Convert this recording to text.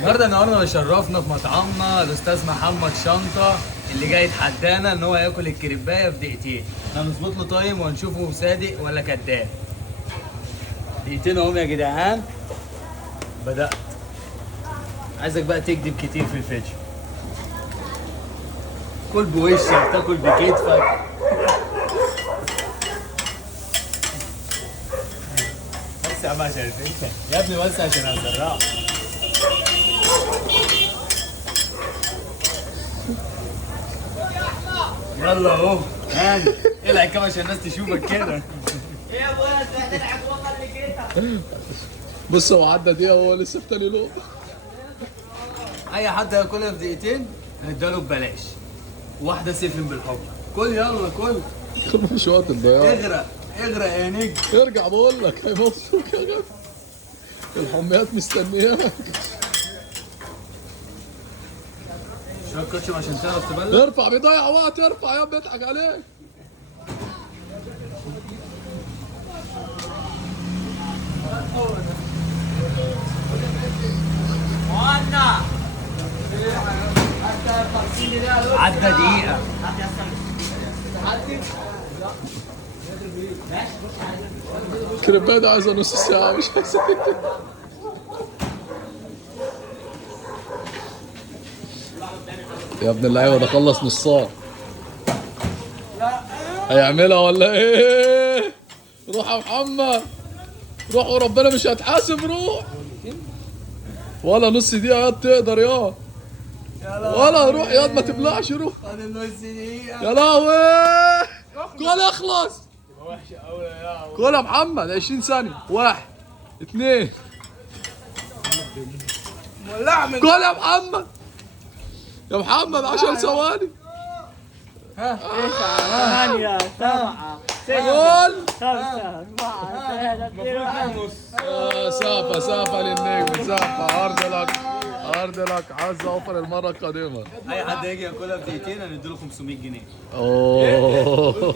النهارده نورنا وشرفنا في مطعمنا الاستاذ محمد شنطه اللي جاي يتحدانا ان هو ياكل الكريبايه في دقيقتين. هنظبط له تايم وهنشوفه صادق ولا كذاب. دقيقتين اهم يا جدعان. بدأت. عايزك بقى تكذب كتير في الفيديو. كل بوشك تاكل بكتفك. بس يا عم عشان الفكره يا ابني، بس عشان هزرعه. يلا اهو هاني العب كمان عشان الناس تشوفك كده. ايه يا ابويا انت هتلعب والله اللي كده. بص هو عدى دقيقة وهو لسه في تاني لقطة. اي حد هياكلها في دقيقتين هنديله ببلاش. واحده سيفن بالحب. كل يلا كل. مفيش وقت الضياع. اغرق اغرق يا نجم. ارجع بقول لك هيمصوك يا جدع. الحميات مستنياك. شويه كاتشب عشان تعرف تبلع. ارفع بيضيع وقت، ارفع يا بيضحك عليك. وانا عدى دقيقه. كريبايه ده عايزه نص ساعة مش عايزة. يا ابن اللعيبة ده خلص نصها. هيعملها ولا ايه؟ روح يا محمد. روح وربنا مش هتحاسب، روح. ولا نص دقيقة يا تقدر يا. ولا روح يا ما تبلعش، روح. فاضل نص دقيقه. يا لهوي. كل اخلص. وحشه قوي يا كل يا محمد 20 ثانية. 1 2 ولع من كل يا محمد. يا محمد 10 ثواني. ثمانية سبعة قول. 5 4 3 2 سافة سافة للنجم، سافة. عرض لك عرض لك، عز اوفر المرة القادمة. اي حد يجي ياكلها في دقيقتين هنديله 500 جنيه. اوه